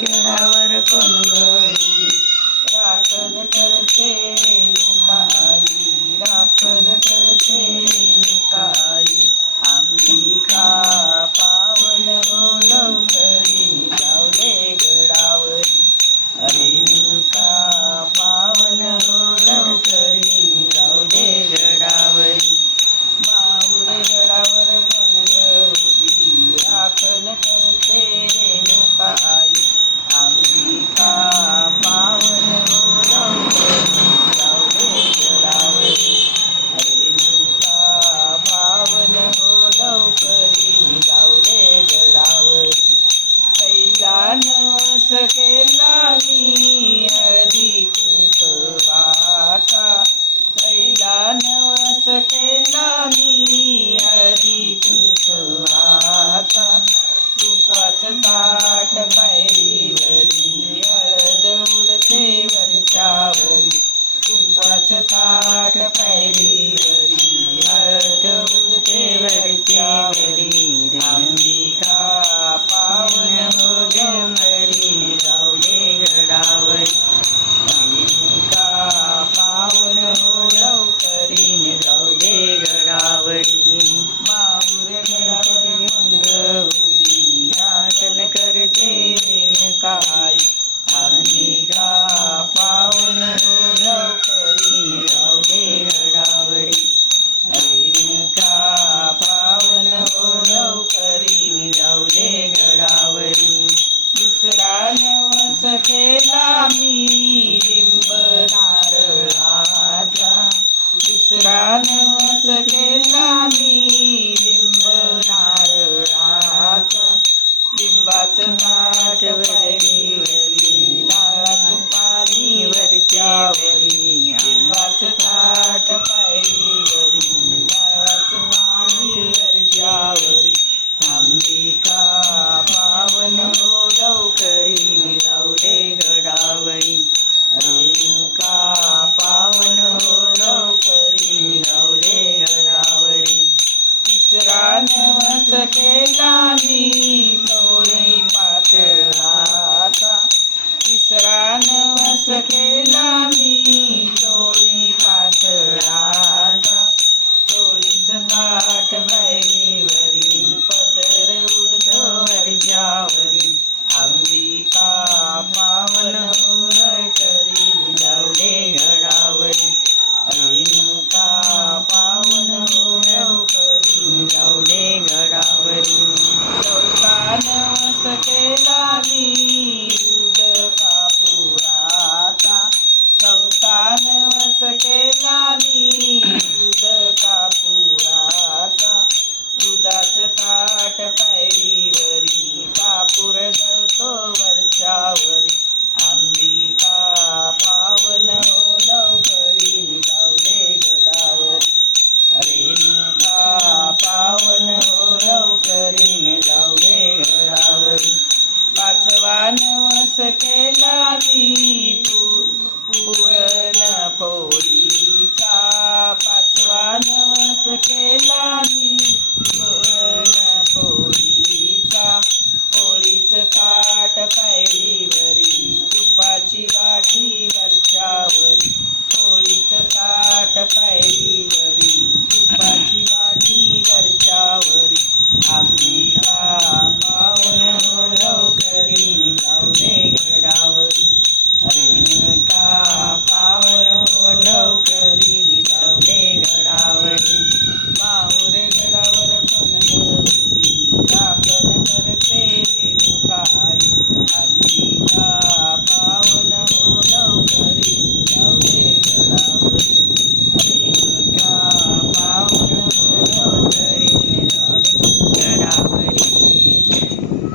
केळावर कोण गरी राखण करते रेणुका ताट पायरीवरी हळद उडते वरच्यावरी. तुपाच ताट पायरीवरी हळद उडते वरच्यावरी. आम्ही का पावन उपवास केला मी तोरी पातळाचा तोरीच ताट भैरीवरी पदर उडतोवर जावरी sakela di tu